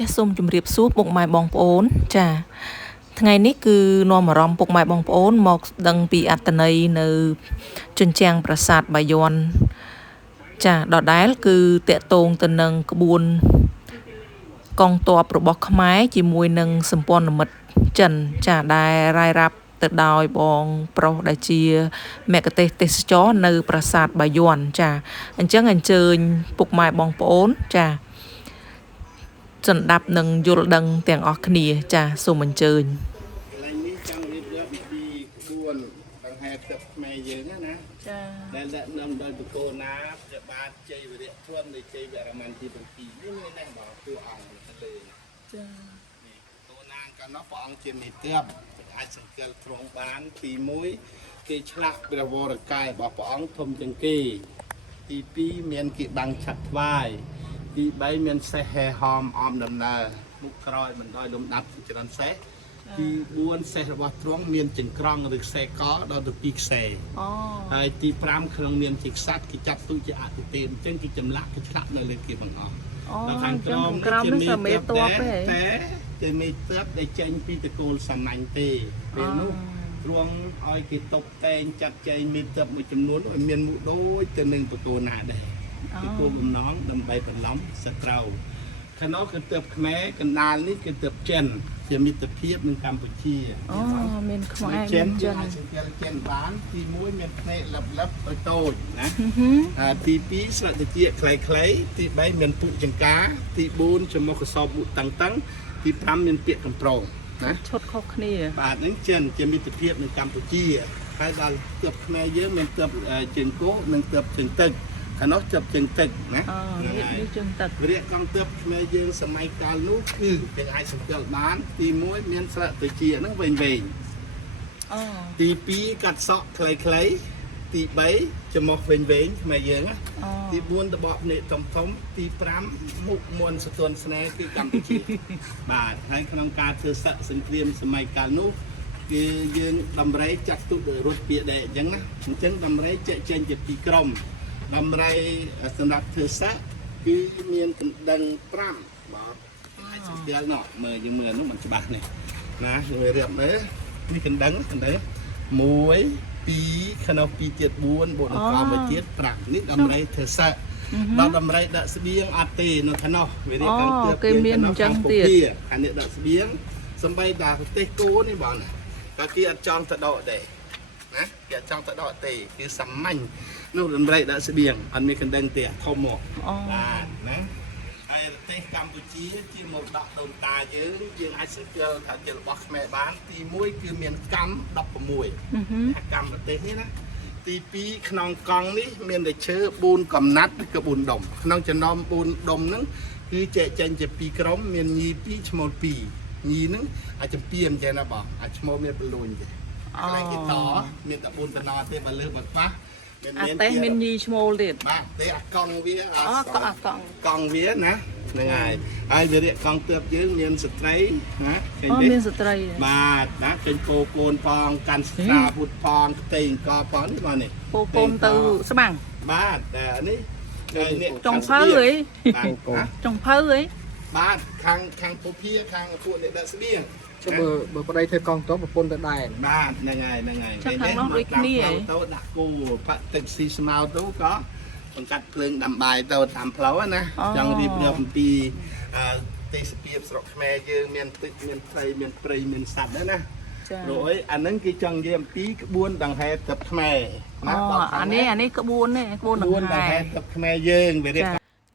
ចាសសូមជម្រាបសួរពុកម៉ែបងប្អូនចាថ្ងៃនេះគឺនាំអារម្មណ៍ពុកម៉ែបងប្អូនមកដឹងពីអត្តន័យនៅជញ្ជាំងប្រាសាទបាយ័នចាដដែលគឺតកតងទៅនឹងក្បួនកងទ័ពរបស់ខ្មែរជាមួយនឹងសម្ព័ន្ធមិត្តចិនចាដែលរាយរាប់ទៅដោយបងប្រុសដែលជាមគ្គុទ្ទេសក៍ទេសចរនៅប្រាសាទបាយ័នចាអញ្ចឹងអញ្ជើញពុកម៉ែបងប្អូនចាសន្តាប់នឹងយល់ដឹងទាំងអស់គ្នាចាសូមអញ្ជើញឡើងនេះចង់រៀបរាប់ពីក្បួនដង្ហែទឹកខ្មែរយើងណាចាដែលដឹកនាំដោយបកគោណាព្រះបាទជ័យវរៈធននៃជ័យវរ្ម័នទី7នេះមានតែបងតួអង្គទៅលើចានេះតួណាងកាលនោះព្រះអង្គជាមេទ័ពអាចសង្កេតត្រង់បានទី1គេឆ្លាក់ព្រះវរកាយរបស់ព្រះអង្គធំជាងគេទី2មានគេបាំងឆាត់ថ្វាយទី3មានសេះហែហមអមដំណើរមុខក្រោយមិនដោយលំដាប់ចរន្តសេះទី4សេះរបស់ទ្រង់មានចង្ក្រង់ឬខ្សែកដល់ទៅ2ខ្សែហើយទី5ក្នុងនាមជាក្សត្រគេចាត់ទុកជាអតិថិអញ្ចឹងគេចម្លាក់គេឆ្លាក់នៅលើគេបង្អស់ដល់ខាងក្រោមនេះជាមេតបតែជាមេតបដែលចេញពីតកូលសំណាញ់ទេពេលនោះទ្រង់ឲ្យគេតុបតែងចាត់ចែងមេតបមួយចំនួនឲ្យមានមុខដូចទៅនឹងបកគោណាដែរពីគោលបំណងដើម្បីបន្លំសត្រូវខាងនោះគឺទើបខ្មែរកណ្ដាលនេះគឺទើបចិនជាមិត្តភាពនឹងកម្ពុជាមានខ្មែរចិនអាចសង្កេតចិនបានទី1មានភ្នែកលឹបលឹបតូចណាទី2ស្លឹកត្រចៀកខ្លីៗទី3មានពុកចង្កាទី4ចំមុះកសបមុខតឹងតឹងទី5មានពាក្យកំប្រងណាឈុតខុសគ្នាបាទហ្នឹងចិនជាមិត្តភាពនឹងកម្ពុជាហើយដល់ទើបខ្មែរយើងមានទើបជើងគោនិងទើបជើងទឹកខាងនោះចាប់ជើងទឹកណានេះជើងទឹកវិរិយកងទើបខ្មែរយើងសម័យកាលនោះគឺយើងអាចសង្កេតបានទី1មានស្លឹកត្រចៀកហ្នឹងវែងទី2កាត់សក់ខ្លីៗទី3ចំមុះវែងខ្មែរយើងណាទី4ដបភ្នែកធំទី5មុខមន់សទន់ស្នេហ៍គឺកម្ពុជាបាទហើយក្នុងការធ្វើសឹកសង្គ្រាមសម័យកាលនោះគឺយើងដំរីចាក់ទុកដោយរត់ពាកដែរអញ្ចឹងណាអញ្ចឹងដំរីចែកចេញជាពីរក្រុមដំរីសម្រាប់ធ្វើស័កគឺមានកណ្ដឹង5បាទអាចសង្កេតនោះមើលយើងមើលនោះមិនច្បាស់នេះណាយើងរៀបមើលនេះកណ្ដឹង1 2ខាងនោះ2ទៀត4បូកនឹងក្រោមមួយទៀត5នេះដំរីធ្វើស័កដល់ដំរីដាក់ស្បៀងអត់ទេនៅខាងនោះវារៀបខាងទើបគេមានអញ្ចឹងទៀតខាងនេះដាក់ស្បៀងសំបីតាប្រទេសគោនេះបងណាតែគេអត់ចង់ទៅដកទេណាគេអត់ចង់ទៅដកទេគឺសាមញ្ញនោះដំរីដាក់ស្បៀងអត់មានកណ្ដឹងទេធំមកបាទណាហើយប្រទេសកម្ពុជាជាមកដាក់ដូនតាយើងអាចសង្កេតថាជារបស់ខ្មែរបានទី1គឺមានកម្ម16កម្មប្រទេសនេះណាទី2ក្នុងកង់នេះមានតែឈើ4កំណាត់ឬក៏4ដុំក្នុងចំណោម4ដុំហ្នឹងគឺចែកចេញជា2ក្រុមមានញី2ឈ្មោល2ញីហ្នឹងអាចចម្ពៀនចេះណាបងអាចឈ្មោលមានបលួញទេកន្លែងគេតមានតែ4តំណទេបើលើបើខ្វះតែមានញីឈ្មោលទៀតបាទទេអាកង់វាកង់វាណាហ្នឹងហើយវារៀបកង់ទើបយើងមានស្ត្រីណាឃើញទេមានស្ត្រីបាទណាឃើញពោកូនផងកាន់ស្ត្រាពុតផងផ្ទៃអង្គផងនេះបាទនេះពោកូនទៅស្មាំងបាទតែនេះចុងភៅហីចុងភៅហីបាទខាងពុភាខាងពួកអ្នកដាក់ស្បៀងបើប្តីធ្វើកងទ័ពប្រពន្ធទៅដែរបាទហ្នឹងហើយចាំខាងនោះដូចគ្នាទៅដាក់គូបាក់ទឹកស៊ីស្មៅទៅក៏បង្កាត់ភ្លើងដាំបាយទៅតាមផ្លូវណាចង់រៀបរាប់អំពីទេសភាពស្រុកខ្មែរយើងមានទឹកមានព្រៃមានព្រៃមានសត្វដែរណាព្រោះអាហ្នឹងគេចង់និយាយអំពីក្បួនដង្ហែទឹកខ្មែរណាអានេះក្បួននេះក្បួនដង្ហែទឹកខ្មែរយើងវារៀប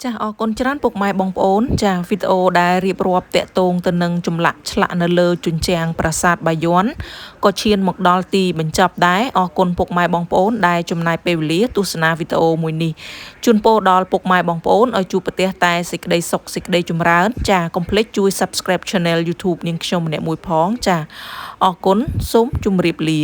ចាអរគុណច្រើនពុកម៉ែបងប្អូនចាវីដេអូដែលរៀបរាប់តាក់ទងទៅនឹងចម្លាក់ឆ្លាក់នៅលើជញ្ជាំងប្រាសាទបាយ័នក៏ឈានមកដល់ទីបញ្ចប់ដែរអរគុណពុកម៉ែបងប្អូនដែលចំណាយពេលវេលាទស្សនាវីដេអូមួយនេះជូនពរដល់ពុកម៉ែបងប្អូនឲ្យជួបប្រទះតែសេចក្តីសុខសេចក្តីចម្រើនចាកុំភ្លេចជួយ Subscribe Channel YouTube នាងខ្ញុំម្នាក់មួយផងចាអរគុណសូមជម្រាបលា